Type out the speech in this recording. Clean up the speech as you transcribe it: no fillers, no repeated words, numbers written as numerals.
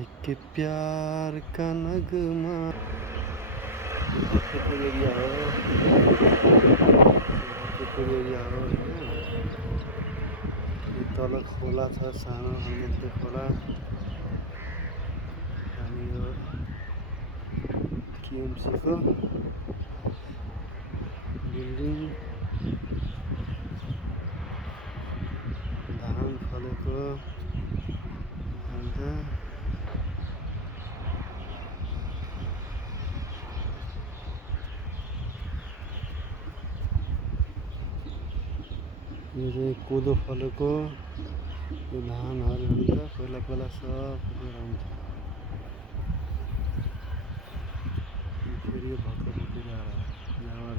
एक प्यार का नगमा भक्तपुर एरिया हो, भक्तपुर एरिया हो होइन। यो तल खोला छ सानो हर्नेकते खोला अनि यो केएमसीको बिल्डिङ, धान फलेको अन्त यो चाहिँ कोदो फलेको, यो धानहरू हुन्छ पहिला पहिला सब फुटेर हुन्छ। फेरि यो भक्कपुरतिर आएर यहाँबाट